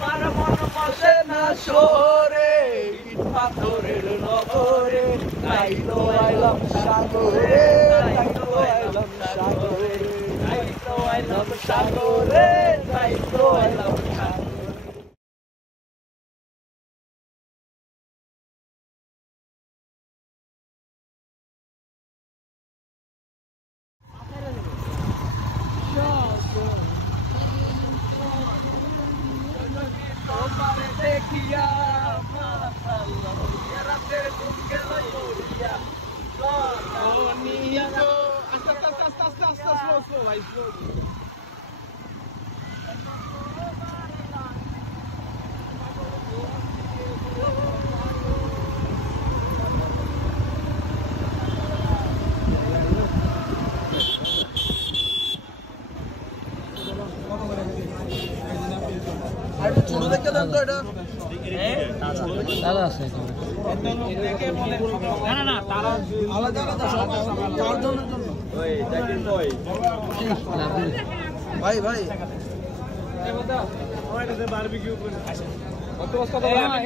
আমার মন বসে না শহরে, ইট পাথরের নগরে, তাই তো আইলাম সাগরে, তাই তো আইলাম সাগরে, তাই তো আইলাম সাগরে, তাই তো আইলাম সাগরে। দেখিয়া ছোট দেখতে দাম তো এটা দাদা আছে না না তারা আলাদা আলাদা চারজনের জন্য ওই দেখেন ভাই ভাই এই বদা ওই কাছে বারবিকিউ করে কত বস্তা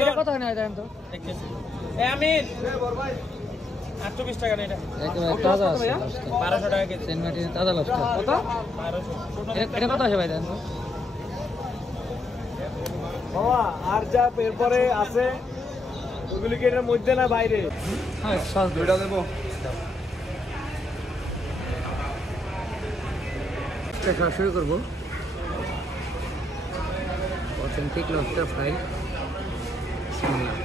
এটা কত হয় না দেন তো দেখতেছি এই আমিন এ বড় ভাই 820 টাকা না এটা একদম তাজা আছে 1200 টাকা কেজি সেনমাটি তাজা লবস্টার কত 1200 এটা কত আছে ভাই দেন তো বাবা আর যা এরপরে আছে ওগুলি কি এর মধ্যে না বাইরে হ্যাঁ সব দুইটা দেব এটা শুরু করব অথেন্টিক লবস্টার ফ্রাই বিসমিল্লাহ